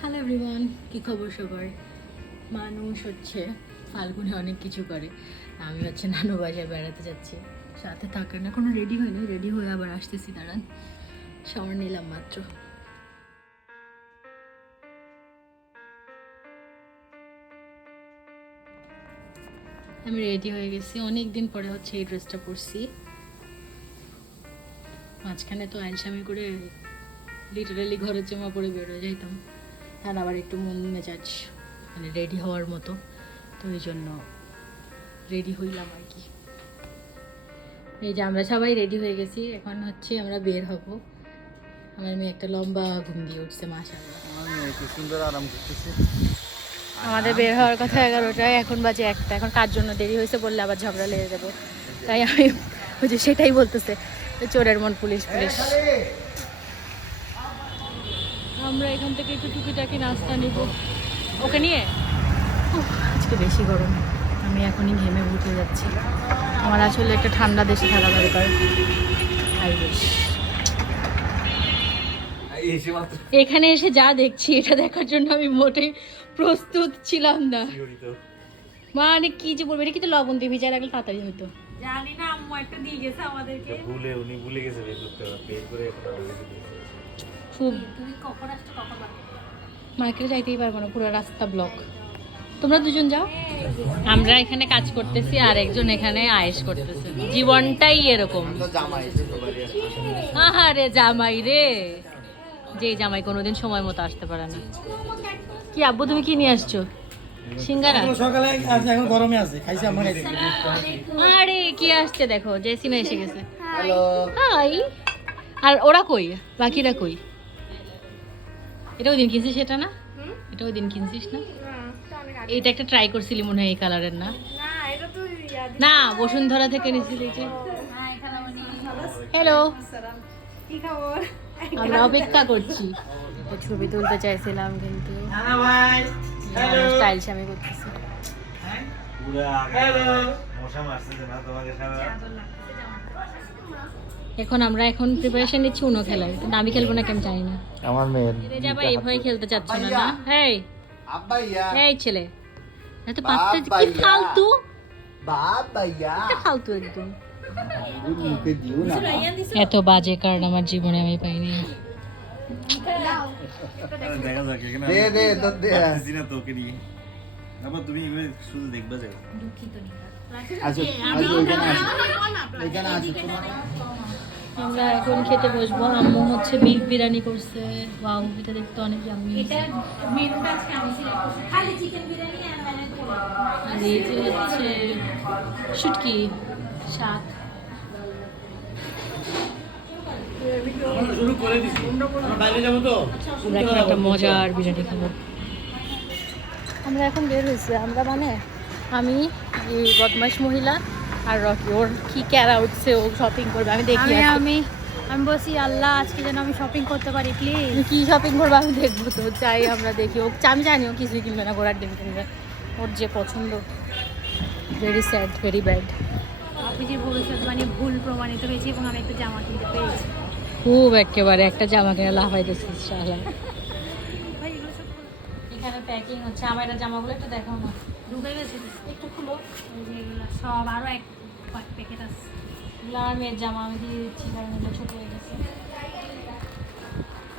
Hello everyone, কী খবর সবার? মানুষ হচ্ছে ফাল্গুনে অনেক কিছু করে। আমি হচ্ছে নানু বাসায় বেড়াতে যাচ্ছি, সাথে থাকেন। এখনো রেডি হয়নি, রেডি হয়ে আবার আসতেছি, দাঁড়ান। শাওয়ার নিলাম মাত্র। আমি রেডি হয়ে গেছি, অনেক দিন পরে হচ্ছে এই ড্রেসটা পরছি। মাঝখানে তো আইনসামি করে লিটারালি ঘরের জামা পরে বের হয়ে যাইতাম, আর আবার একটু মন মেজাজ মানে রেডি হওয়ার মতো, তো এই জন্য রেডি হইলাম আর কি। এই যে আমরা সবাই রেডি হয়ে গেছি, এখন হচ্ছে আমরা বের হব। আমার মেয়ে একটা লম্বা ঘুম দিয়ে উঠছে, মাশাআল্লাহ। সুন্দর আরাম করতেছে। আমাদের বের হওয়ার কথা 11টায়, এখন বাজে 1টা। এখন কার জন্য দেরি হয়েছে বললে আবার ঝগড়া লেগে যাবে, তাই আমি ওই যে সেটাই বলতেছে, চোরের মন পুলিশ পুলিশ। আমরা এখান থেকে একটু টুকিটাকি নাস্তা নিব ওকে নিয়ে। আজকে বেশি গরম, আমি এখনই ঘেমে উঠে যাচ্ছি। আমার আসলে একটা ঠান্ডা দেশে থাকা দরকার। এখানে এসে যা দেখছি এটা দেখার জন্য আমি মোটেই প্রস্তুত ছিলাম না। মানে কি যে বলবো, এটা কিন্তু লবণ দিয়ে ভিজায় রাখলে তাড়াতাড়ি হইতো। জানি না, আম্মু একটা দিয়ে গেছে আমাদেরকে। ভুলে গেছে বের করতে হবে, বের করে এখন খুব তুমি কখন আসছো, কখন মার্কেটে যাইতেই পারবো না, পুরো রাস্তা ব্লক। তোমরা দুজন যাও, আমরা এখানে কাজ করতেছি আর একজন এখানে আয়েশ করতেছে। জীবনটাই এরকম। আহারে জামাই রে, যে জামাই কোনোদিন সময় মতো আসতে পারে না। কি আব্বু তুমি কি নিয়ে আসছো? সিঙ্গারা সকালে আছে, এখন গরমে আছে, খাইছি আমরা। আরে কি আসছে দেখো, জেসিনা এসে গেছে। Hello hi. আর ওরা কই, বাকিরা কই? এটা ওই দিন কিনছিস সেটা না? এটা ওই দিন কিনছিস না? এইটা একটা ট্রাই করছিলি মনে হয়, এই কালারের না? না, বসুন্ধরা থেকে নিয়েছিলি। হ্যালো, আমরা অপেক্ষা করছি। ছবি তুলতে চাইছিলাম কিন্তু স্টাইল আমি করতেছি। এখন আমরা প্রিপারেশন নিচ্ছি উনো খেলার, কিন্তু আমি খেলবো না, কেন জানি না। আমার মেয়ের যাবা এই ভয়ে খেলতে চাচ্ছ না? না হেই আব্বাইয়া, এই ছেলে এত পাত্তা কি ফালতু, বাবাইয়া ফালতু একদম। মুখে দিও না, এত বাজে কারণ আমার জীবনে আমি পাইনি। দেখা যাক এখানে দে দে দদ দে জিনা তোকে নিয়ে আবার তুমি শুধু দেখবা যাও। আচ্ছা এখানে আছে তোমার। আমরা এখন খেতে বসবো। আম্মু হচ্ছে বিফ বিরিয়ানি করছে। ওয়াও, এটা দেখতে অনেক ইয়াম্মি। এটা মেনুটা আজকে আমি সিলেক্ট করছি, খালি চিকেন বিরিয়ানি আর ম্যারিনেট করে। আর এই যে হচ্ছে শুটকি শাক। শুরু করে দিছি, আমরা বাইরে যাব তো। আমরা এখন একটা মজার বিরিয়ানি খাবো। আমরা এখন বের হয়েছি, আমরা মানে আমি এই বদমাশ মহিলা আর রকি, ওর কি ক্যারা উঠছে, ও শপিং করবে। আমি দেখি, আমি বলছি আল্লাহ আজকে যেন আমি শপিং করতে পারি প্লিজ। কি শপিং করবো আমি দেখবো, তো চাই আমরা দেখি। ও আমি জানি ও কিছুই কিনবে না, ঘোরার ডিম কিনবে, ওর যে পছন্দ। Very sad, very bad. আপনি যে ভবিষ্যৎবাণী ভুল প্রমাণিত হয়েছে এবং আমি একটা জামা কিনতে পেরেছি। খুব একেবারে একটা জামা কিনে লাফাইতেছিস শালা। এখানে প্যাকিং হচ্ছে, আমার এটা জামাগুলো একটু দেখাও না। ঢুকে গেছে একটু খুলো। এগুলো সব আরও এক প্যাকেট আছে। এগুলো আমার মেয়ের জামা, আমি দিয়ে দিচ্ছি কারণ এটা ছোটো হয়ে গেছে।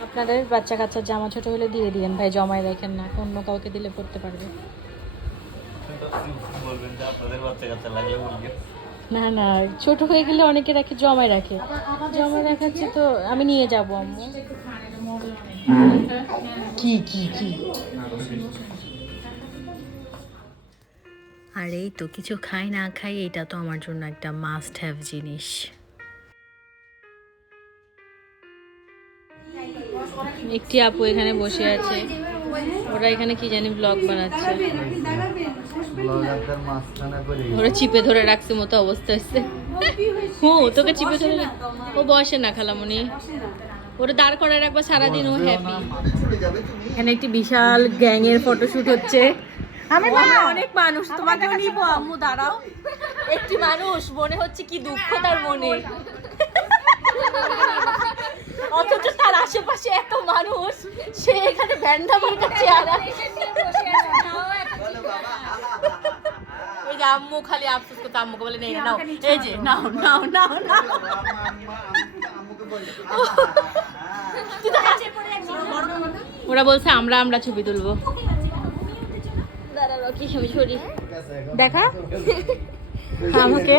আপনাদের বাচ্চা কাচ্চার জামা ছোটো হলে দিয়ে দিয়েন ভাই, জমায় রাখেন না, অন্য কাউকে দিলে পড়তে পারবে। বলবেন যে আপনাদের বাচ্চা কাচ্চা লাগলে বলবেন। না না, ছোট হয়ে গেলে অনেকে রাখে, জমায় রাখে। জমায় রাখাচ্ছে তো আমি নিয়ে যাবো আম্মু। কি কি কি আর এই তো কিছু খাই না খাই, এটা তো আমার জন্য একটা মাস্ট হ্যাভ জিনিস। একটি আপু এখানে বসে আছে, ওরা এখানে কি জানি ব্লগ বানাচ্ছে। ব্লগারদের মাঝখানে করে ওরা চিপে ধরে রাখছে মতো অবস্থা হচ্ছে। তোকে চিপে ধরে ও বসে না খালামণি, ওরা দাঁড় করে রাখবা সারাদিন, ও হ্যাপি। এখানে একটি বিশাল গ্যাং এর ফটোশুট হচ্ছে। আমি অনেক মানুষ, তোমাকেও নিব আম্মু, দাঁড়াও। একটি মানুষ মনে হচ্ছে কি দুঃখ তার মনে। অথচ তার আশেপাশে এত মানুষ, সে এখানে ভ্যান্ডা মার্কা চেয়ার। এই যে আম্মু খালি আফসোস করতে, আম্মুকে বলে নেই নাও, এই যে নাও নাও নাও নাও। ওরা বলছে আমরা আমরা ছবি তুলবো। দেখা আমাকে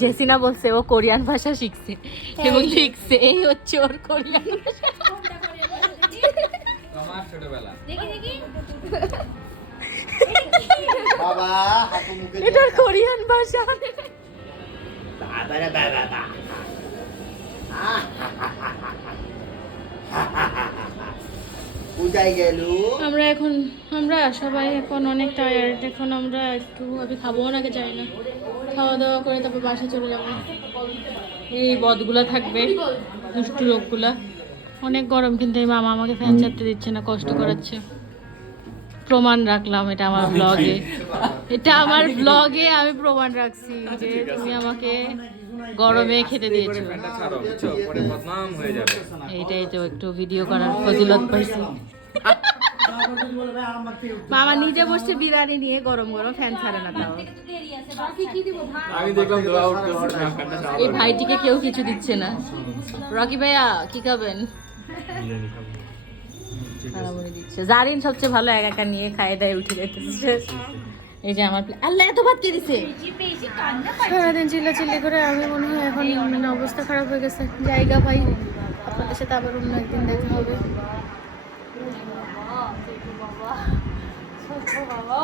জেসিনা বলছে ও কোরিয়ান ভাষা শিখছে এবং লিখছে এই হচ্ছে ওর কোরিয়ান ভাষা। এটার কোরিয়ান ভাষা। আমরা সবাই এখন অনেক টায়ার্ড। এখন আমরা একটু খাবো না, আগে যাই না, খাওয়া দাওয়া করে তারপর বাসা চলে যাবো। এই বদগুলা থাকবে, দুষ্টু লোকগুলা। অনেক গরম, কিন্তু এই মামা আমাকে ফ্যান চাপতে দিচ্ছে না, কষ্ট করাচ্ছে। প্রমাণ রাখলাম, এটা আমার ব্লগে, এটা আমার ব্লগে আমি প্রমাণ রাখছি যে তুমি আমাকে গরমে খেতে দিয়েছো। এইটাই তো একটু ভিডিও করার ফজিলত পাইছি। মামা নিজে বসছে বিরিয়ানি নিয়ে, গরম গরম, ফ্যান ছাড়ে না তাও। এই ভাইটিকে কেউ কিছু দিচ্ছে না। রকি ভাইয়া কি খাবেন? জারিন সবচেয়ে ভালো, একা একা নিয়ে খাই দায় উঠে যেতেছে। এই যে আমার আল্লাহ এত ভাত দিছে, সারাদিন চিল্লাচিল্লি করে আমি মনে হয় এখন মানে অবস্থা খারাপ হয়ে গেছে। জায়গা ভাই, আপনাদের সাথে আবার অন্য একদিন দেখা হবে। বাবা